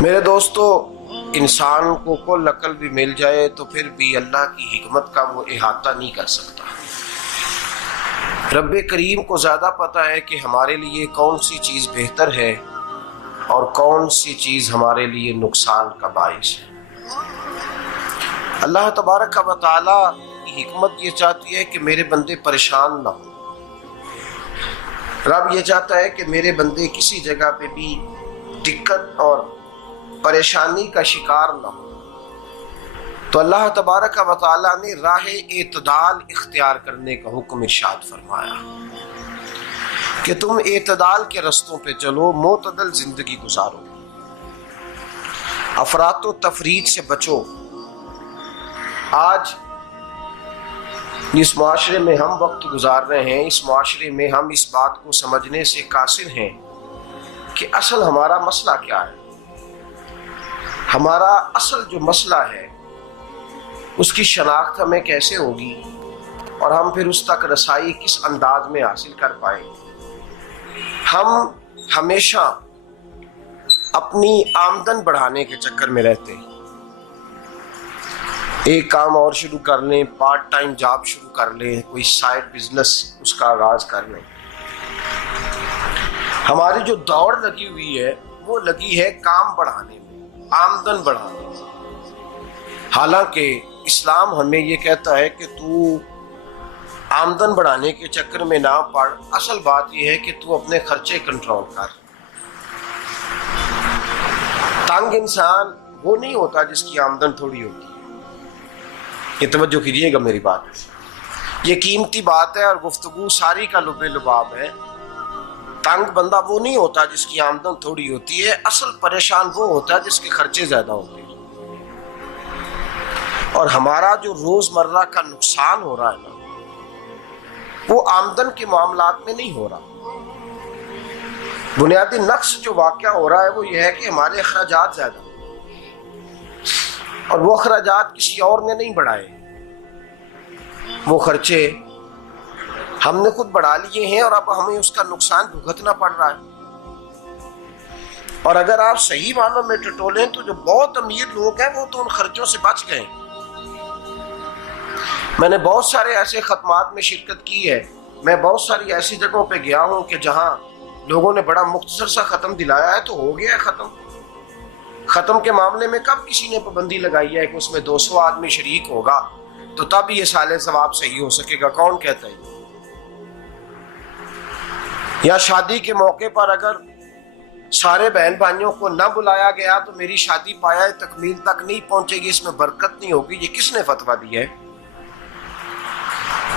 میرے دوستو، انسان کو کل عقل بھی مل جائے تو پھر بھی اللہ کی حکمت کا وہ احاطہ نہیں کر سکتا۔ رب کریم کو زیادہ پتہ ہے کہ ہمارے لیے کون سی چیز بہتر ہے اور کون سی چیز ہمارے لیے نقصان کا باعث ہے۔ اللہ تبارک و تعالی کی حکمت یہ چاہتی ہے کہ میرے بندے پریشان نہ ہوں۔ رب یہ چاہتا ہے کہ میرے بندے کسی جگہ پہ بھی دقت اور پریشانی کا شکار نہ ہو، تو اللہ تبارک و تعالی نے راہ اعتدال اختیار کرنے کا حکم ارشاد فرمایا کہ تم اعتدال کے رستوں پہ چلو، معتدل زندگی گزارو، افراط و تفریط سے بچو۔ آج جس معاشرے میں ہم وقت گزار رہے ہیں، اس معاشرے میں ہم اس بات کو سمجھنے سے قاصر ہیں کہ اصل ہمارا مسئلہ کیا ہے۔ ہمارا اصل جو مسئلہ ہے اس کی شناخت ہمیں کیسے ہوگی اور ہم پھر اس تک رسائی کس انداز میں حاصل کر پائیں۔ ہم ہمیشہ اپنی آمدن بڑھانے کے چکر میں رہتے ہیں، ایک کام اور شروع کر لیں، پارٹ ٹائم جاب شروع کر لیں، کوئی سائیڈ بزنس اس کا آغاز کر لیں۔ ہماری جو دوڑ لگی ہوئی ہے وہ لگی ہے کام بڑھانے میں، آمدن بڑھانے میں، حالانکہ اسلام ہمیں یہ کہتا ہے کہ تو آمدن بڑھانے کے چکر میں نہ پڑ، اصل بات یہ ہے کہ تو اپنے خرچے کنٹرول کر۔ تنگ انسان وہ نہیں ہوتا جس کی آمدن تھوڑی ہوتی ہے، یہ توجہ کیجیے گا میری بات، یہ قیمتی بات ہے اور گفتگو ساری کا لب لباب ہے۔ تنگ بندہ وہ نہیں ہوتا جس کی آمدن تھوڑی ہوتی ہے، اصل پریشان وہ ہوتا ہے جس کے خرچے زیادہ ہوتے ہیں۔ اور ہمارا جو روزمرہ کا نقصان ہو رہا ہے نا، وہ آمدن کے معاملات میں نہیں ہو رہا۔ بنیادی نقص جو واقعہ ہو رہا ہے وہ یہ ہے کہ ہمارے اخراجات زیادہ ہیں، اور وہ اخراجات کسی اور نے نہیں بڑھائے، وہ خرچے ہم نے خود بڑھا لیے ہیں اور اب ہمیں اس کا نقصان بھگتنا پڑ رہا ہے۔ اور اگر آپ صحیح معنوں میں ٹٹولیں تو جو بہت امیر لوگ ہیں وہ تو ان خرچوں سے بچ گئے۔ میں نے بہت سارے ایسے ختمات میں شرکت کی ہے، میں بہت ساری ایسی جگہوں پہ گیا ہوں کہ جہاں لوگوں نے بڑا مختصر سا ختم دلایا ہے تو ہو گیا ہے ختم۔ ختم کے معاملے میں کب کسی نے پابندی لگائی ہے کہ اس میں 200 آدمی شریک ہوگا تو تب یہ سال ثواب صحیح ہو سکے گا؟ کون کہتا ہے؟ یا شادی کے موقع پر اگر سارے بہن بھائیوں کو نہ بلایا گیا تو میری شادی پایہ تکمیل تک نہیں پہنچے گی، اس میں برکت نہیں ہوگی، یہ کس نے فتویٰ دیا ہے؟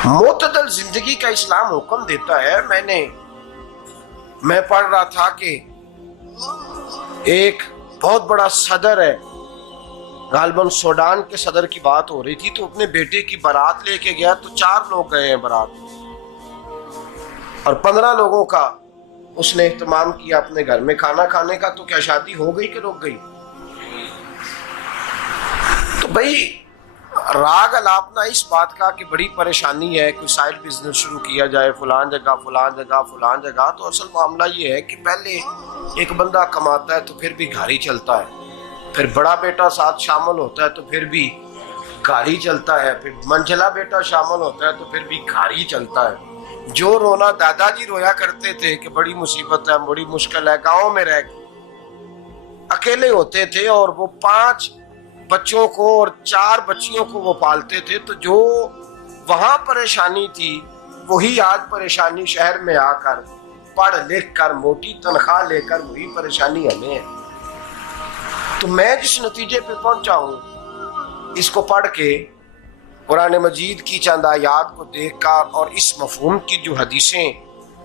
معتدل زندگی کا اسلام حکم دیتا ہے۔ میں پڑھ رہا تھا کہ ایک بہت بڑا صدر ہے، غالباً سوڈان کے صدر کی بات ہو رہی تھی، تو اپنے بیٹے کی بارات لے کے گیا تو 4 لوگ گئے ہیں بارات، اور 15 لوگوں کا اس نے اہتمام کیا اپنے گھر میں کھانا کھانے کا۔ تو کیا شادی ہو گئی کہ رک گئی؟ تو بھائی راگ الاپنا اس بات کا کہ بڑی پریشانی ہے، کوئی سائیڈ بزنس شروع کیا جائے فلان جگہ فلان جگہ فلان جگہ، تو اصل معاملہ یہ ہے کہ پہلے ایک بندہ کماتا ہے تو پھر بھی گھر ہی چلتا ہے، پھر بڑا بیٹا ساتھ شامل ہوتا ہے تو پھر بھی گھر ہی چلتا ہے، پھر منجلا بیٹا شامل ہوتا ہے تو پھر بھی گھر ہی چلتا ہے۔ جو رونا دادا جی رویا کرتے تھے کہ بڑی مصیبت ہے، بڑی مشکل ہے، گاؤں میں رہ اکیلے ہوتے تھے اور وہ 5 بچوں کو اور 4 بچیوں کو وہ پالتے تھے، تو جو وہاں پریشانی تھی وہی آج پریشانی شہر میں آ کر پڑھ لکھ کر موٹی تنخواہ لے کر وہی پریشانی ہمیں ہے۔ تو میں جس نتیجے پہ پہنچا ہوں اس کو پڑھ کے، قرآن مجید کی چند آیات کو دیکھ کر اور اس مفہوم کی جو حدیثیں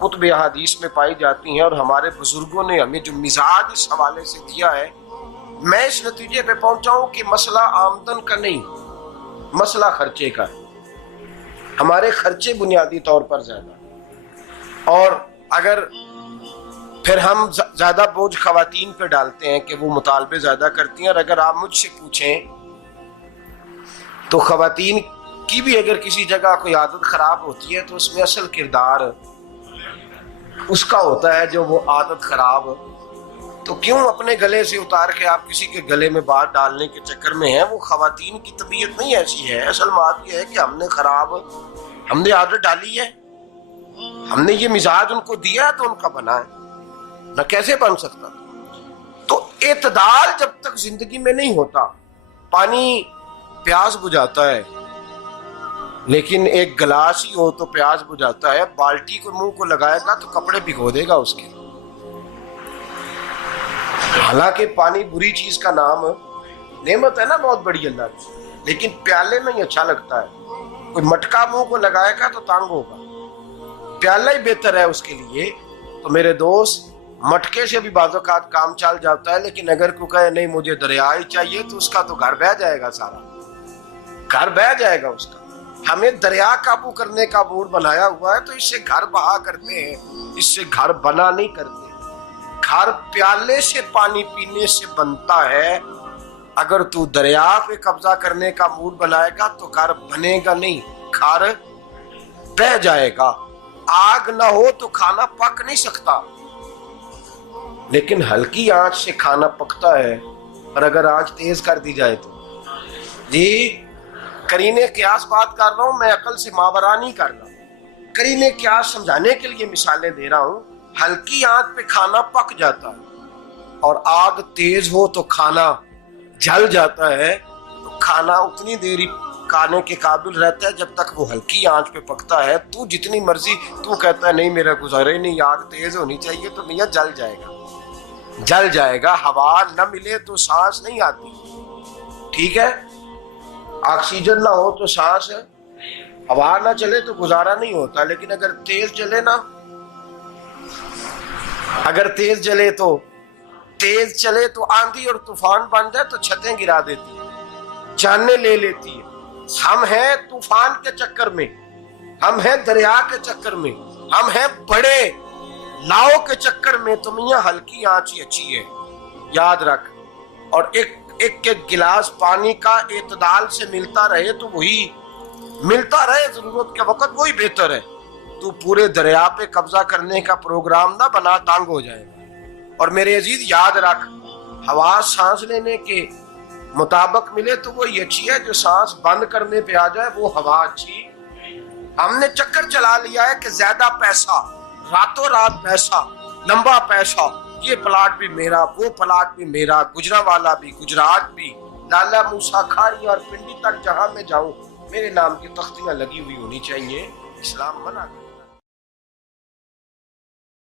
کتب احادیث میں پائی جاتی ہیں اور ہمارے بزرگوں نے ہمیں جو مزاج اس حوالے سے دیا ہے، میں اس نتیجے پہ پہنچا ہوں کہ مسئلہ آمدن کا نہیں، مسئلہ خرچے کا ہے۔ ہمارے خرچے بنیادی طور پر زیادہ، اور اگر پھر ہم زیادہ بوجھ خواتین پہ ڈالتے ہیں کہ وہ مطالبے زیادہ کرتی ہیں، اور اگر آپ مجھ سے پوچھیں تو خواتین کی بھی اگر کسی جگہ کوئی عادت خراب ہوتی ہے تو اس میں اصل کردار اس کا ہوتا ہے جو وہ عادت خراب تو کیوں اپنے گلے سے اتار کے آپ کسی کے گلے میں بات ڈالنے کے چکر میں ہیں؟ وہ خواتین کی طبیعت نہیں ایسی ہے. اصل بات یہ ہے کہ ہم نے عادت ڈالی ہے, ہم نے یہ مزاج ان کو دیا ہے تو ان کا بنا ہے, نہ کیسے بن سکتا. تو اعتدال جب تک زندگی میں نہیں ہوتا, پانی پیاس بجھاتا ہے لیکن ایک گلاس ہی ہو تو پیاس بجھاتا ہے, بالٹی کو منہ کو لگائے گا تو کپڑے بھگو دے گا اس کے. حالانکہ پانی بری چیز کا نام نعمت ہے نا بہت بڑی اللہ کی, لیکن پیالے میں ہی اچھا لگتا ہے. کوئی مٹکا منہ کو لگائے گا تو تانگ ہوگا, پیالہ ہی بہتر ہے اس کے لیے. تو میرے دوست, مٹکے سے بھی بعض اوقات کام چل جاتا ہے, لیکن اگر کوئی کہے نہیں مجھے دریا ہی چاہیے تو اس کا تو گھر بہ جائے گا, سارا گھر بہ جائے گا اس کا. ہمیں دریا قابو کرنے کا موڈ بنایا ہوا ہے تو اس سے گھر بہا کرتے ہیں, اس سے گھر بنا نہیں کرتے. گھر پیالے سے پانی پینے سے بنتا ہے. اگر تو دریا پہ قبضہ کرنے کا موڈ بنائے گا تو گھر بنے گا نہیں, گھر بہ جائے گا. آگ نہ ہو تو کھانا پک نہیں سکتا, لیکن ہلکی آنچ سے کھانا پکتا ہے. اور اگر آنچ تیز کر دی جائے تو جی قرینے قیاس بات کر رہا ہوں, میں عقل سے ماورا نہیں کر رہا. قرینے قیاس سمجھانے کے لیے مثالیں دے رہا ہوں. ہلکی آنچ پہ کھانا پک جاتا ہے اور آگ تیز ہو تو کھانا جل جاتا ہے. تو کھانا اتنی دیر کھانے کے قابل رہتا ہے جب تک وہ ہلکی آنچ پہ پکتا ہے. تو جتنی مرضی تو کہتا ہے نہیں میرا گزارے نہیں, آگ تیز ہونی چاہیے, تو میاں جل جائے گا, جل جائے گا. ہوا نہ ملے تو سانس نہیں آتی, ٹھیک ہے, آکسیجن نہ ہو تو سانس, ہوا نہ چلے تو گزارا نہیں ہوتا. لیکن اگر تیز چلے نا, اگر تیز چلے تو آندھی اور طوفان بن جائے تو چھتیں گرا دیتی ہے, جانیں لے لیتی ہے. ہم ہیں طوفان کے چکر میں, ہم ہیں دریا کے چکر میں, ہم ہیں بڑے لاؤ کے چکر میں. تو میاں ہلکی آنچ ہی اچھی ہے, یاد رکھ. اور ایک گلاس پانی کا اعتدال سے ملتا رہے تو وہی ملتا رہے, ضرورت کے وقت وہی بہتر ہے. تو پورے دریا پہ قبضہ کرنے کا پروگرام نہ بنا, تانگ ہو جائے گا. اور میرے عزیز یاد رکھ, ہوا سانس لینے کے مطابق ملے تو وہی اچھی ہے, جو سانس بند کرنے پہ آ جائے وہ ہوا اچھی. ہم نے چکر چلا لیا ہے کہ زیادہ پیسہ, راتوں رات پیسہ, لمبا پیسہ, یہ پلاٹ بھی میرا, وہ پلاٹ بھی میرا, گجرانوالہ بھی, گجرات بھی, لالا موسیٰ کھاری اور پنڈی تک جہاں میں جاؤں میرے نام کی تختیاں لگی ہوئی ہونی چاہیے. اسلام منع